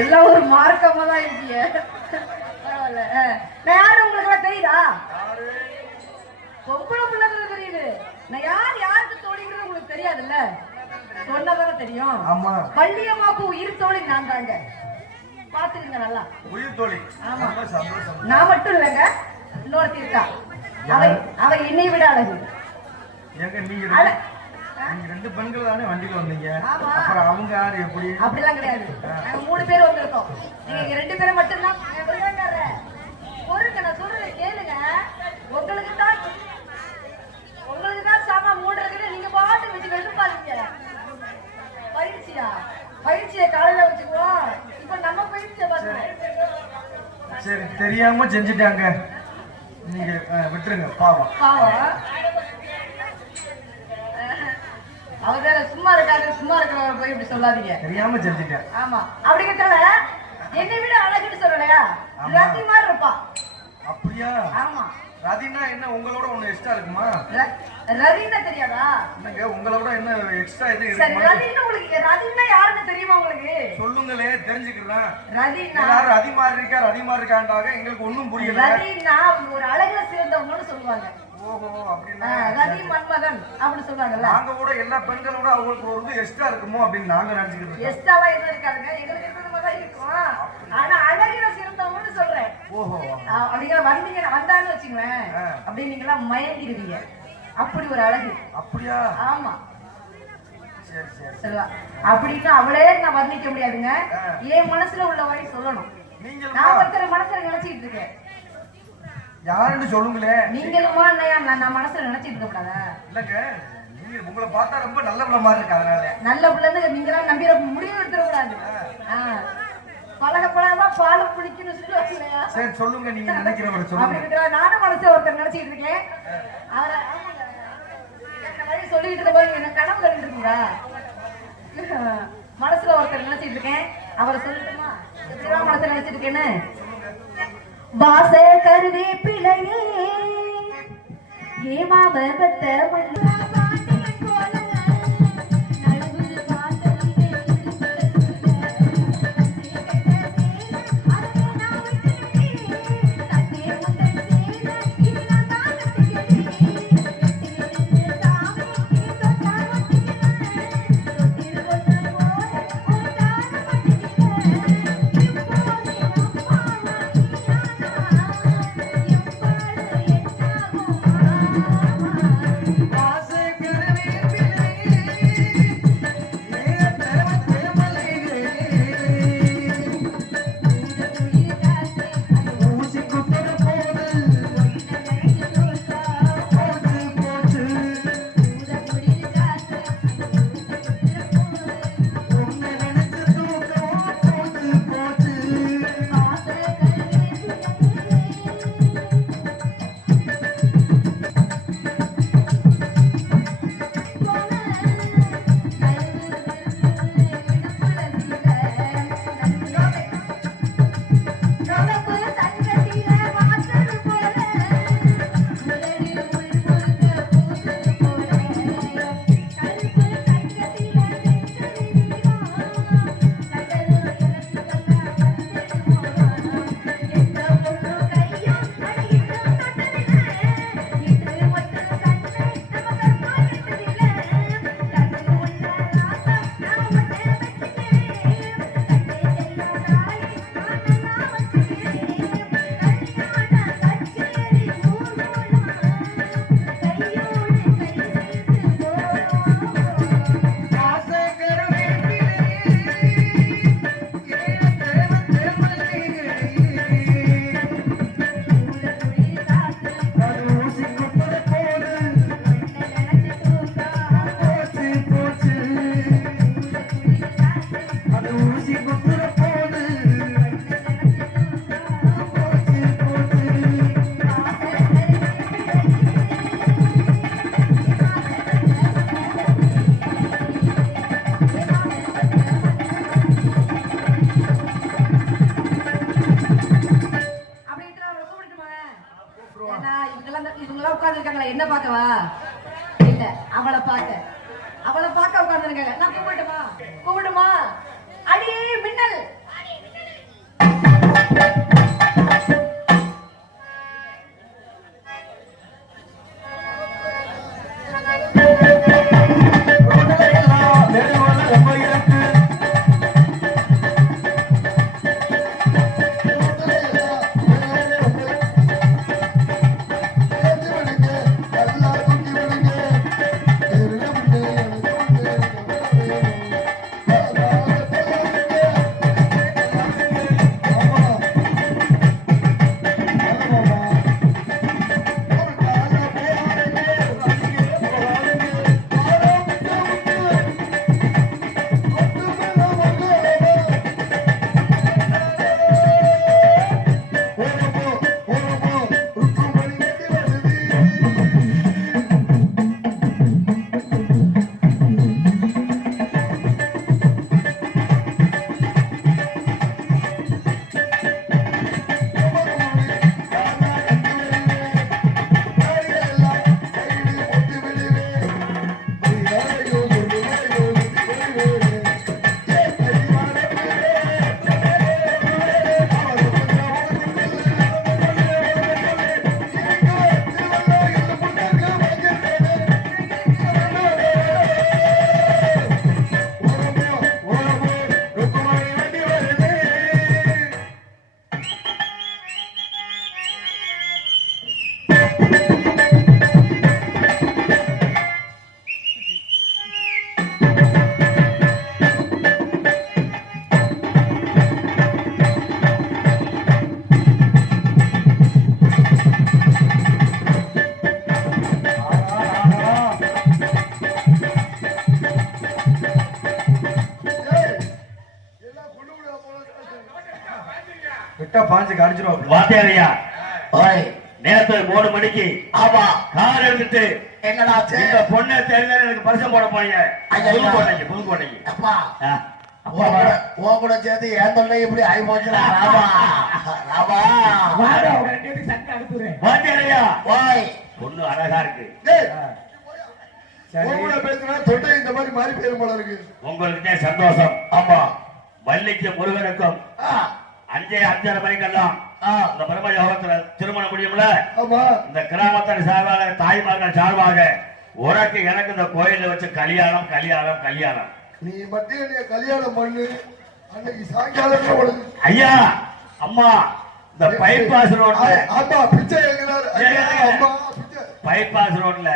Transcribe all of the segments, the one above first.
எல்லாம் ஒரு மார்க்கமா தான் இருக்கீங்க. பரவாயில்ல. நான் யாரு உங்களுக்கு தெரியுதா? பொம்பளை பிள்ளைங்க தெரியுது. நான் யாருக்கு தோழிங்கிறது உங்களுக்கு தெரியாதுல்ல? சொன்னதானே தெரியும். பள்ளியம்மாக்கு உயிர் தோழி நான் தாங்க. பாத்துருங்க நல்லா. உயிர் தோழி. ஆமா. நான் மட்டும் இல்லைங்க, இன்னொருத்தி இருக்கா. அவ என்னை விட அழகு. நீங்க ரெண்டு பெண்கள் தானே வண்டியில வந்தீங்க, அப்புறம் அவங்க யாரு எப்படி? அப்படிலாம் கிடையாது, நாங்க 3 பேர் வந்திருக்கோம். நீங்க 2 பேரை மட்டும்தான் பொருளுங்க. நான் சொல்றதை கேளுங்க. உங்களுக்கு தான் சாமா மூடுறதுக்கு நீங்க பாட்டு வச்சு வெறுப்பாதீங்க. பயிற்சியை காலையில வச்சுக்குவோம். இப்ப நம்ம பயிற்சியை பார்க்கணும். சரி, தெரியாம செஞ்சுட்டாங்க, நீங்க விட்டுருங்க. பாவம். அவதால சும்மா இருக்காது, சும்மா இருக்கிறவங்க போய் இப்படி சொல்லாதீங்க. தெரியாம செஞ்சுட்டேன். ஆமா, அப்படிங்கிறதால என்னை விட அழகுன்னு சொல்லலையா? ரதி மாதிரி இருப்பா. அப்படியா? ஆமா. ரதினா என்ன உங்களோட ஒண்ணு எக்ஸ்ட்ரா இருக்குமா? ரதினா தெரியாதா? என்னங்க உங்களோட என்ன எக்ஸ்ட்ரா இது இருக்குமா? சரி, ரதினா உங்களுக்கு ரதினா யாருன்னு தெரியுமா உங்களுக்கு? சொல்லுங்களே, தெரிஞ்சுக்கிறேன். ரதினா எல்லாரும் ரதி மாதிரி இருக்காண்டாக எங்களுக்கு ஒண்ணும் புரியல. ரதினா ஒரு அழகுல சிறந்தவங்கன்னு சொல்லுவாங்க. ஓஹோ, அப்படினா ரதி மன்மதன் அப்படி சொல்றாங்கல்ல. நாங்க கூட எல்லா பெண்களோட அவங்களுக்கு ஒரு இது எக்ஸ்ட்ரா இருக்குமோ அப்படின்னு நாங்க நினைச்சுக்கிறோம். எக்ஸ்ட்ராவா எதுவும் இருக்காதுங்க, எங்களுக்கு இருக்கிறது மாதிரி தான் இருக்கும். ஆனா அழகுல சிறந்தவங்கன்னு சொல்றேன். ஓஹோ, அப்படிங்கிற வந்தான்னு வச்சுங்களேன், அப்படி நீங்களா மயங்கிடுவீங்க. அப்படி ஒரு அழகு. அப்படியா? ஆமா. சரி சரி சரிவா. அப்படின்னா அவளே நான் வர்ணிக்க முடியாதுங்க. என் மனசுல உள்ள வழி சொல்லணும். நான் ஒருத்தர் மனசுல நினைச்சிட்டு இருக்கேன். யாருன்னு சொல்லுங்களே. நீங்களுமா இல்லையா? நான் மனசுல நினைச்சிட்டு இருக்க கூடாதா? இல்லங்க, நீங்க உங்களை பார்த்தா ரொம்ப நல்ல பிள்ளை மாதிரி இருக்கு. அதனால நல்ல பிள்ளைன்னு நீங்களாம் நம்பிட முடிவு எடுத்துட கூடாது. பழக பழகதான் பால் குடிக்கணும்னு சொல்லுவாங்க இல்லையா? சரி சொல்லுங்க, நீங்க நினைக்கிறவரை சொல்லுங்க. நானும் மனசுல ஒருத்தர் நினைச்சிட்டு இருக்கேன். அவரை சொல்லிட்டு இருக்க போது என்ன கனவு கண்டுட்டு இருக்கீங்களா? மனசுல ஒருத்தர் நினைச்சிட்டு இருக்கேன், அவரை சொல்லட்டுமா? மனசுல நினைச்சிட்டு இருக்கேன்னு. வாச கருவேப்பிலையே ஏமாவ பத்த இவங்கெல்லாம் உட்கார்ந்து இருக்காங்களா? என்ன பார்க்கவா? இல்ல, அவளை பார்க்க. அவளை பார்க்க உட்கார்ந்துருங்க. நான் கூப்பிடுமா அடியே மின்னல். பாஞ்சுக்கு அடிச்சிருவோம். வாத்தியாரையா நேரத்து 3 மணிக்கு ஆமா கார் எடுத்துட்டு என்னடா இந்த பொண்ணை தெரிஞ்ச எனக்கு பரிசம் போட போறீங்க புதுக்கோட்டைக்கு. அப்பா உன் கூட சேர்த்து ஏன் தொல்லை இப்படி ஆகி போச்சுடா ராமா ராமா. வாத்தியாரையா ஓய் பொண்ணு அழகா இருக்கு. பேசுனா தொட்டை இந்த மாதிரி மாறி பேரும் போல இருக்கு. உங்களுக்கு சந்தோஷம். ஆமா வள்ளிக்கு முருகனுக்கும் 5:30 மணிக்கெல்லாம் இந்த பிரம்ம யோகத்துல திருமணம் முடியும்ல. இந்த கிராமத்தின் சார்பாக தாய்மார்கள் சார்பாக உனக்கு எனக்கு இந்த கோயில வச்சு கல்யாணம் கல்யாணம் கல்யாணம். நீ மட்டும் கல்யாணம் பண்ணு அன்னைக்கு சாயங்காலம். ஐயா அம்மா இந்த பைபாஸ் ரோட்ல பைபாஸ் ரோட்ல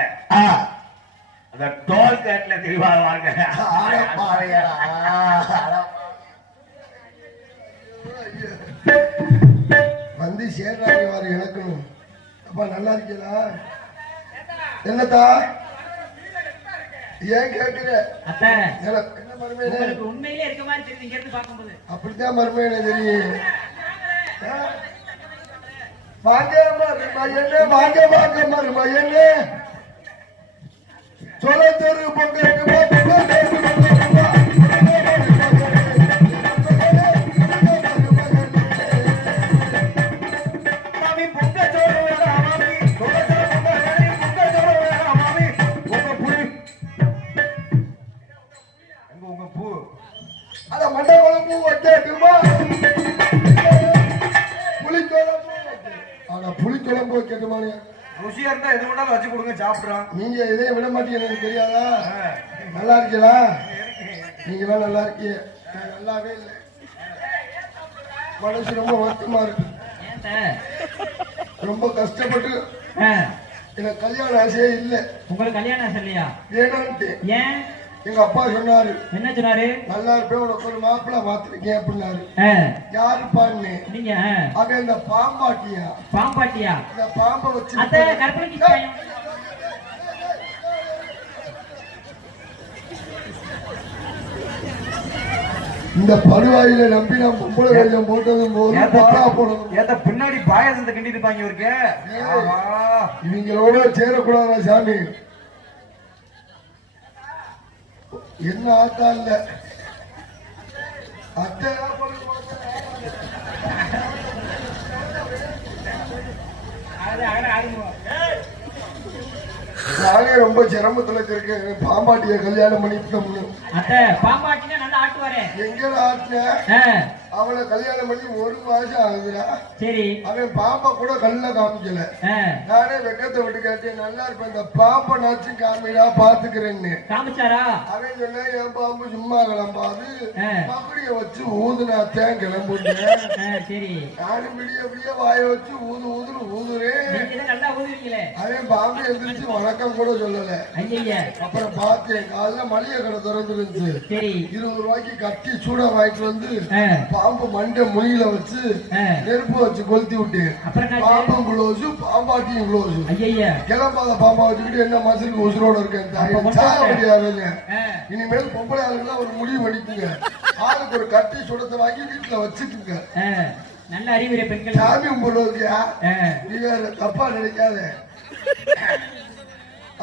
அந்த டோல் கேட்ல திருவாங்க வந்து சேர்றாங்க வாரு இழக்கணும். அப்பா நல்லா இருக்கீங்களா? என்னத்தா ஏன் கேட்கிற? என்ன மருமையில உண்மையிலே இருக்க மாதிரி தெரியுது இங்க இருந்து பார்க்கும்போது. அப்படித்தான் மருமையில தெரியும். வாங்க மருமையனே வாங்க வாங்க மருமையனே சொல்ல தெரு புளிக்குழம்பு வைக்கட்டுமானே ருசியா இருந்தா எது வேணாலும் வச்சு கொடுங்க சாப்பிடுறோம். நீங்க எதையும் விட மாட்டீங்க எனக்கு தெரியாதா? நல்லா இருக்கீங்களா? நீங்களாம் நல்லா இருக்கீங்க. நல்லாவே இல்லை. மனசு ரொம்ப வருத்தமா இருக்கு. ரொம்ப கஷ்டப்பட்டு எனக்கு கல்யாணம் ஆசையே இல்லை. உங்களுக்கு கல்யாணம் ஆசை இல்லையா? வேணான்ட்டு. ஏன்? எங்க அப்பா சொன்னாரு. என்ன சொன்னாரு? நல்லா இருப்பேன் உனக்கு ஒரு மாப்பிள்ள மாத்திருக்கேன் அப்படின்னாரு. யாருப்பான்னு நீங்க அங்க இந்த பாம்பாட்டியா இந்த பாம்பை வச்சு இந்த படுவாயில நம்பி நான் பொம்பளை கொஞ்சம் போட்டதும் போதும் பின்னாடி பாயசத்தை கிண்டிட்டு பாங்க இருக்கு. இவங்களோட சேரக்கூடாதா சாமி? என்ன ஆத்தா இல்ல அத்தை நானே ரொம்ப சிரமத்துல இருக்கேன். பாம்பாட்டிய கல்யாணம் பண்ணிட்டோம்னு. அத்தை பாம்பாட்டினா நல்லா ஆட்டுவாரே. எங்கடா ஆட்டின? அவளை கல்யாணம் பண்ணி 1 மாசம் ஆகுதுடா. சரி. அவன் பாம்பா கூட கல்ல காமிக்கல. நானே வெக்கத்தை விட்டு கேட்டேன், நல்லா இருப்பேன், இந்த பாம்பை நாச்சு காமிடா பாத்துக்கிறேன்னு. காமிச்சாரா? அவன் சொன்னா என் பாம்பு சும்மா கிளம்பாது, மகுடிய வச்சு ஊதுனாத்தான் கிளம்புட்டேன். சரி. நானும் விடிய வாய வச்சு ஊதுன்னு ஊதுறேன். நல்லா ஊதுவீங்களே. அவன் பாம்பு எந்திரிச்சு வணக்கம் கூட சொல்லல. அப்புறம் பார்த்தேன், காலைல மளிகை கடை திறந்துருந்துச்சு. 20 ரூபாய்க்கு கட்டி சூடா வாங்கிட்டு வந்து பாம்பு மண்டை முனியில வச்சு நெருப்பு வச்சு கொளுத்தி விட்டு பாம்பும் குளோசு பாம்பாட்டியும் குளோசு. கிளம்பாத பாம்பா வச்சுக்கிட்டு என்ன மசுக்கு உசுரோட இருக்கேன். இனிமேல் பொம்பளை ஆளுங்கெல்லாம் ஒரு முடிவு பண்ணிக்குங்க, ஆளுக்கு ஒரு கட்டி சுடத்தை வாங்கி வீட்டுல வச்சுக்குங்க. நல்ல அறிவுரை பெண்கள். சாமி கும்பிடுவதுயா, நீ வேற தப்பா நினைக்காத.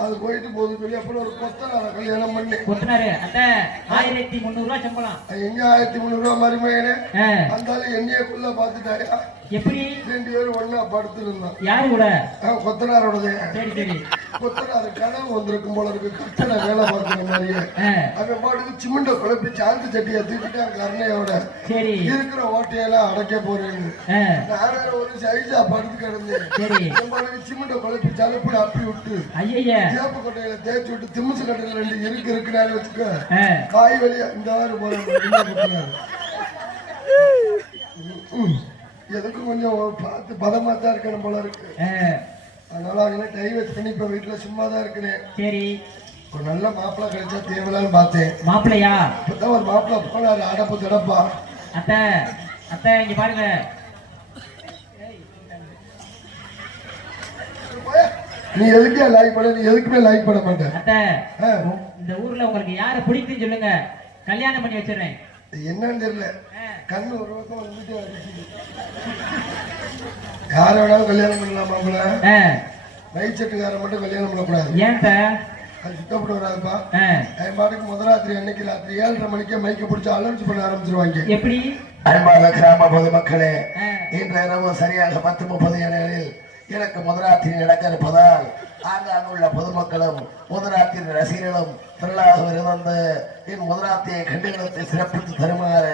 அது போயிட்டு போகுது சொல்லி அப்புறம் ஒரு கொத்தனார கல்யாணம் பண்ணி. கொத்தனாரு 1300 ரூபாய் சம்பளம். எங்க 1300 ரூபாய் மருமையனே அந்த என்னையக்குள்ள பாத்துட்டாரு. எப்படி 2 பேரும் ஒன்னா படுத்து இருந்தோம். யாரு கூட? கொத்தனாரோட. சரி சரி. கொத்தனாரு கனவு வந்திருக்கும் போல இருக்கு, கட்டண வேலை பார்க்கிற மாதிரியே. அவன் பாட்டுக்கு சிமெண்ட குழப்பி சாந்து சட்டியை தூக்கிட்டான் கருணையோட. சரி. இருக்கிற ஓட்டையெல்லாம் அடைக்க போறேன்னு நான் வேற ஒரு சைஸா படுத்து கிடந்தேன். என் பாட்டுக்கு சிமெண்ட குழப்பி சலுப்புல அப்பி விட்டு சேப்பு கொட்டையில தேய்ச்சி விட்டு திமுசு கட்டையில 2 இருக்குனாலும் வச்சுக்க காய் வழியா இந்த மாதிரி போறாரு. எதுக்கு கொஞ்சம் பார்த்து பதமா தான் இருக்கணும் போல இருக்கு. அதனால அவங்க டைவர்ஸ் பண்ணி இப்ப வீட்டுல சும்மா தான் இருக்கிறேன். சரி. ஒரு நல்ல மாப்பிள்ளை கிடைச்சா தேவலான்னு பார்த்தேன். மாப்பிள்ளையா? இப்பதான் ஒரு மாப்பிள்ளை போனாரு அடப்பு தடப்பா. அத்தை அத்தை இங்க பாருங்க. நீ எதுக்கே லைக் பண்ண? நீ எதுக்குமே லைக் பண்ண மாட்டேன். அத்தை இந்த ஊர்ல உங்களுக்கு யார பிடிக்குன்னு சொல்லுங்க, கல்யாணம் பண்ணி வச்சிடுறேன். என்னன்னு தெரியல, கண்ணு ஒரு பக்கம் வந்துட்டு அடிச்சுது. யார வேணாலும் கல்யாணம் பண்ணலாம் மாப்பிள்ள, நைட் செட்டுக்கார மட்டும் கல்யாணம் பண்ணக்கூடாது. ஏன் அது சுத்தப்பட்டு வராதுப்பா. என் பாட்டுக்கு முதராத்திரி அன்னைக்கு ராத்திரி 7:30 மணிக்கே மைக்க பிடிச்சி அலர்ஜி பண்ண ஆரம்பிச்சிருவாங்க. எப்படி? அன்பான கிராம பொதுமக்களே, இன்று இரவு சரியாக 10:30 அளவில் எனக்கு முதராத்திரி நடக்க இருப்பதால் ஆங்காங்குள்ள பொதுமக்களும் முதராத்திரி ரசிகர்களும் திரளாக இருந்து என் முதராத்திரியை கண்டுகளத்தை சிறப்பித்து தருமாறு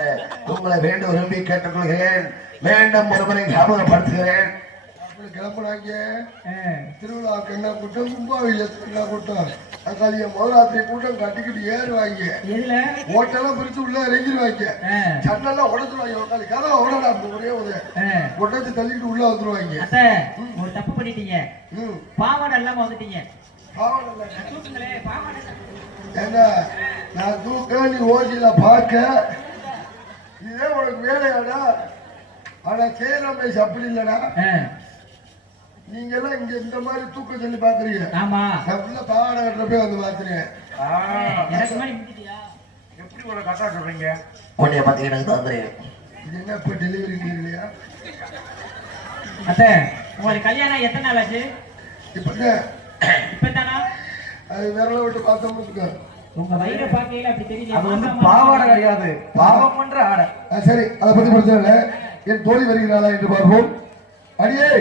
உங்களை வேண்டும் விரும்பி கேட்டுக்கொள்கிறேன். மீண்டும் ஒருமுறை ஞாபகப்படுத்துகிறேன். கிளம்புனாங்க திருவிழாவுக்கு என்ன கூட்டம், கும்பாவிலத்துக்கு என்ன கூட்டம், அக்காலிய முதலாத்திரி கூட்டம் கட்டிக்கிட்டு ஏறுவாங்க. ஓட்டெல்லாம் பிரிச்சு உள்ள இறங்கிடுவாங்க, சன்னெல்லாம் உடச்சுருவாங்க. உட்காந்து கதவை உடனே ஒரே உடச்சு தள்ளிக்கிட்டு உள்ள வந்துருவாங்க. ஒரு தப்பு பண்ணிட்டீங்க, பாவாடை இல்லாம வந்துட்டீங்க. ஏன்னா நான் தூக்க நீ ஓசியில பார்க்க இதே உனக்கு வேலையாடா. ஆனா கேரமேஷ் அப்படி இல்லடா. நீங்க எல்லாம் இங்க இந்த மாதிரி தூக்க சொல்லி பாக்குறீங்க. ஆமா, நான் பாவாடை கட்டுற போய் வந்து பாத்துறேன். எப்படி ஒரு கட்டா சொல்றீங்க? உன்னைய பத்தி எனக்கு தந்துறேன். இது என்ன இப்ப டெலிவரி இல்லையா? அத்தை உங்களுக்கு கல்யாணம் எத்தனை நாள் ஆச்சு? இப்பதானா? அது விரல விட்டு பார்த்தோம்னு உங்க வயிறை பார்க்கையில அப்படி தெரியல. அது வந்து பாவாடை கிடையாது, பாவம் பண்ற ஆடை. சரி, அதை பத்தி பிரச்சனை இல்லை. என் தோழி வருகிறாளா என்று பார்ப்போம். அடியே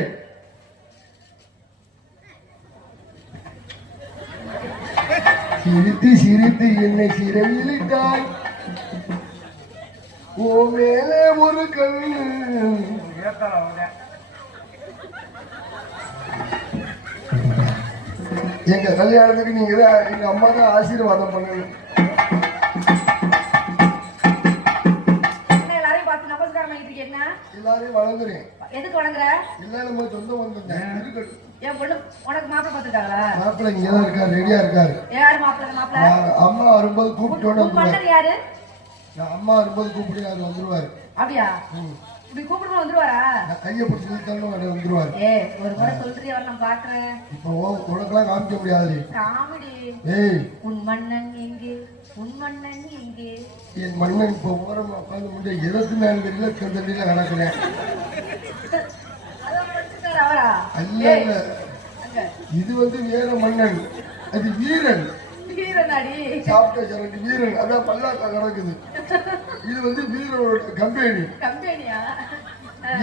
சிரித்து சிரித்து என்னை சிறையிலிட்டாய், ஓ மேலே ஒரு கண்ணு. எங்க கல்யாணத்துக்கு நீங்க தான் எங்க அம்மா தான் ஆசீர்வாதம் பண்ணணும். எல்லாரையும் வழங்குறேன். எதுக்கு வழங்குற? இல்ல நம்ம சொந்தம் வந்திருந்தேன். என் பொண்ணு உனக்கு மாப்பிள்ளை பார்த்துட்டாங்களா? மாப்பிள்ளை இங்கதான் இருக்காரு, ரெடியா இருக்காரு. யாரு மாப்பிள்ளை? மாப்பிள்ளை அம்மா வரும்போது கூப்பிட்டு யாரு? அம்மா வரும்போது கூப்பிட்டு யாரு வந்துருவாரு. அப்படியா? இப்படி கூப்பிட்டு வந்துருவாரா? கையை பிடிச்சி வந்துருவாரு. ஒரு முறை சொல்றியா? நான் பாக்குறேன். இப்போ உனக்கெல்லாம் காமிக்க முடியாது. காமெடி. உன் மன்னன் எங்கே? உன் மன்னன் எங்கே? என் மன்னன் இப்போ ஓரமா உட்காந்து முடிய 24 தெரியல தண்ணியில கிடக்குறேன். அல்ல இல்ல, இது வந்து வேற மன்னன், அது வீரன். சாப்பிட்ட சரக்கு வீரன், அதான் பல்லாக்கா கிடக்குது. இது வந்து வீரனோட கம்பெனி. கம்பெனியா?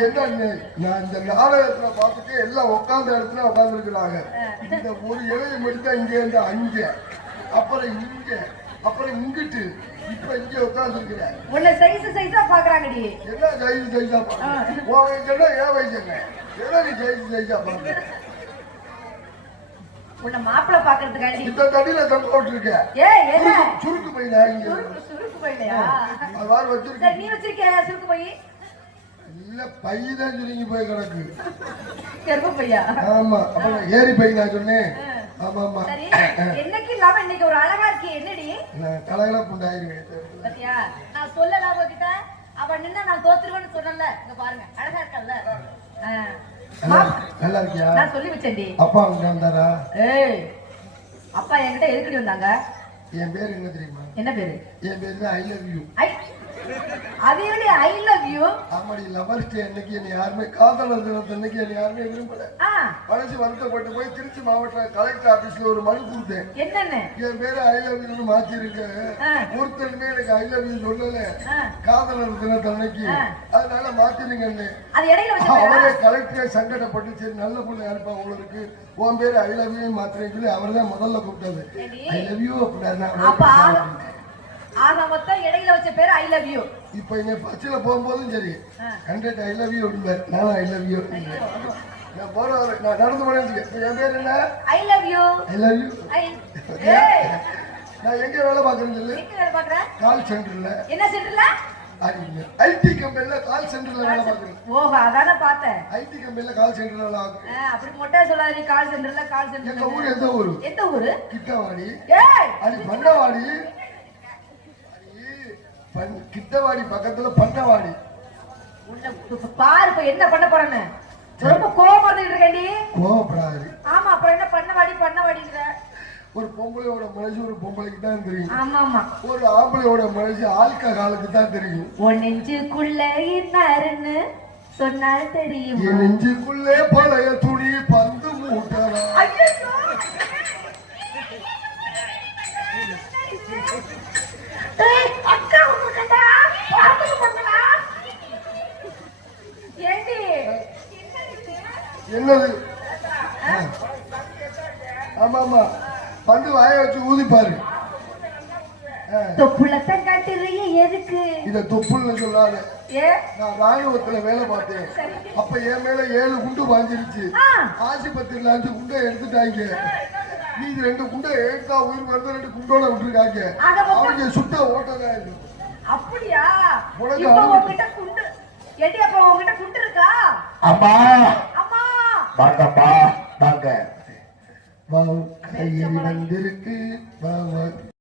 என்ன நான் இந்த நாடகத்துல பார்த்துட்டு எல்லாம் உட்கார்ந்த இடத்துல உட்கார்ந்து இருக்கிறாங்க. இந்த ஒரு இலையை மட்டும் இங்க இருந்து அங்க, அப்புறம் இங்க, அப்புறம் இங்கிட்டு, இப்ப இங்க உட்கார்ந்து இருக்கிறேன். உன்னை சைஸா பாக்குறாங்கடி. என்ன சைஸா பாக்குறேன்? உன் வயசுன்னா ஏன் வயசுங்க? ஏதோ நீ சைஸா பாக்குற? உன்னை மாப்பிள்ள பாக்குறதுக்காண்டி இந்த தடியில தங்க போட்டுருக்க. ஏய் என்ன சுருக்கு பையனா? இங்க சுருக்கு பையனா? அது வார் வச்சிருக்க. சரி நீ வச்சிருக்க சுருக்கு பை? இல்ல பையதான் சுருங்கி போய் கிடக்கு. கருப்பு பையா? ஆமா. அப்புறம் ஏரி பை நான் சொன்னேன். ஆமா ஆமா. சரி என்னைக்கு இல்லாம இன்னைக்கு ஒரு அழகா இருக்கே என்னடி? நான் கலகலா புண்டாயிருவேன். பாத்தியா நான் சொல்லல அவகிட்ட, அவ நின்னா நான் தோத்துருவேன்னு சொன்னல. இங்க பாருங்க அழகா இருக்கல்ல. நல்லா இருக்கியா? நான் சொல்லி வச்சேன்டி. அப்பா அங்க வந்தாரா? ஏய் அப்பா என்கிட்ட எதுக்கடி வந்தாங்க? என் பேர் என்ன தெரியுமா? என்ன பேரு? என் பேர் தான் ஐ லவ் யூ. அது என்னடி ஐ லவ் யூ? ஆமாடி, லவர்ஸ் டே அன்னைக்கு என்ன யாருமே, காதலர் தினத்து அன்னைக்கு என்ன யாருமே விரும்பல. மனசு வருத்தப்பட்டு போய் திருச்சி மாவட்ட கலெக்டர் ஆபீஸ்ல ஒரு மனு கொடுத்தேன். என்னன்னு? என் பேரு ஐ லவ் யூன்னு மாத்தி இருக்கேன். ஒருத்தருமே எனக்கு ஐ லவ் யூ சொல்லல காதலர் தினத்து அன்னைக்கு, அதனால மாத்திருங்கன்னு. அது இடையில அவரே கலெக்டரே சங்கடப்பட்டு, சரி நல்ல பொண்ணு யாருப்பா உங்களுக்கு, உன் பேரு ஐ லவ் யூ மாத்திரன்னு சொல்லி அவர் தான் முதல்ல கூப்பிட்டது. ஐ லவ் யூ அப்படின்னா ஆக மொத்தம் இடையில வச்ச பேர் ஐ லவ் யூ. இப்ப இங்க பஸ்ல போகும்போதும் சரி 100 ஐ லவ் யூ அப்படின்பாரு. நானும் ஐ லவ் யூ. நான் போற நான் நடந்து போறேன். என் பேர் என்ன? I love you. I love you. நான் எங்க வேலை பாக்குறேன்னு சொல்லு. எங்க வேலை பாக்குற? கால் சென்டர்ல. என்ன சென்டர்ல? ஐடி கம்பெனில கால் சென்டர்ல வேலை பாக்குறேன். ஓஹோ அதானே பார்த்தேன். ஐடி கம்பெனில கால் சென்டர்ல வேலை பாக்குறேன். அப்படி மொட்டை சொல்லாதீ. கால் சென்டர்ல கால் சென்டர். எங்க ஊரு எந்த ஊரு? எந்த ஊரு? கிட்டவாடி. ஏய் அது பண்ணவாடி. கிட்டவாடி பக்கத்துல பண்ணவாடி. பாரு இப்ப என்ன பண்ண போறேன்னு. ரொம்ப கோபம் வந்துட்டு இருக்கேன்டி. கோபப்படாது. ஆமா அப்புறம் என்ன பண்ணவாடிங்கிற? ஒரு பொம்பளையோட மனசு ஒரு பொம்பளைக்கு தான் தெரியும். ஆமா ஆமா. ஒரு ஆம்பளையோட மனசு ஆல்கஹாலுக்கு தான் தெரியும். உன் நெஞ்சுக்குள்ள இருந்தாருன்னு சொன்னால் தெரியும். என் நெஞ்சுக்குள்ளே பழைய துணி பந்து மூட்டலாம். அக்கா உங்ககிட்ட பாத்துக்கு பண்ணலா? ஏண்டி என்னது? ஆமா ஆமா, பந்து வாய வச்சு ஊதிப்பாரு. தொப்புளத்தான் காட்டுறீங்க எதுக்கு? இத தொப்புள்னு சொல்லாத. ஏ நான் ராணுவத்துல வேலை பார்த்தேன். அப்ப என் மேல 7 குண்டு வாங்கிருச்சு. ஆஸ்பத்திரியில 5 குண்டை எடுத்துட்டாங்க. நீங்க 2 குண்டை எடுத்தா உயிர் வந்து 2 குண்டோட விட்டுருக்காங்க. அவங்க சுட்ட ஓட்டதான் இது. அப்படியா? இப்ப உங்ககிட்ட குண்டு எடி? அப்ப உங்ககிட்ட குண்டு இருக்கா? அம்மா அம்மா வாங்கப்பா வாங்க. கையில் வந்திருக்கு